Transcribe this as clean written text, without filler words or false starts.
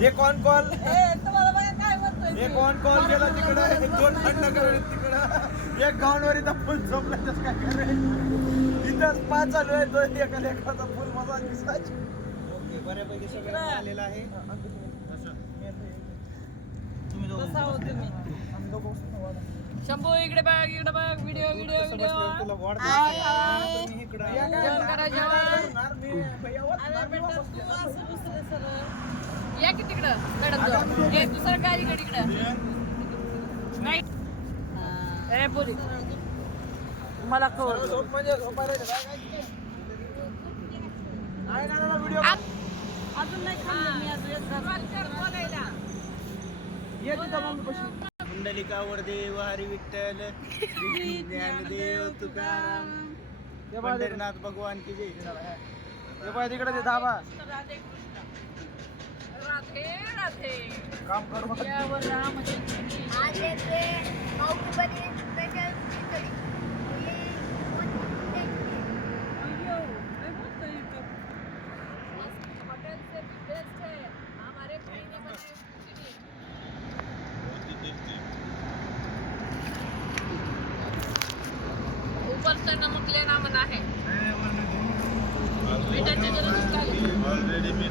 हे कोण कॉल तुम्हाला बघा काय म्हणतोय हे कोण कॉल केला तिकडे दोन खंड करून तिकडं एक गाऊनवर इथं फुल झोपलं त्याच काय करायचं इथं पाच चालू आहे तो एखादा फुल मजा दिसायची ओके बऱ्यापैकी सगळं आलेलं आहे कसा हो तुम्ही शंभू इकडे बघ व्हिडिओ तुला या की तिकडं मॅडम दुसरं गाडी इकडं नाही ए बोली मला कवर अजून नाही खाल्लं मी अजून बोलायला कुंडलिका वरदेव हरी विठ्ठल श्री ज्ञानदेव तुकाराम पंढरीनाथ भगवान की जय तिकडे ते धाबा राधे कृष्ण राधे राधे काम करू यावर रामचंद्र आज येते बाहुबली स्पेशल खिचडी होटल से भी बेस्ट है हमारे भाई ने बनाई खिचड़ी ऊपर से नमक लेना मना है मीठा चाहिए तो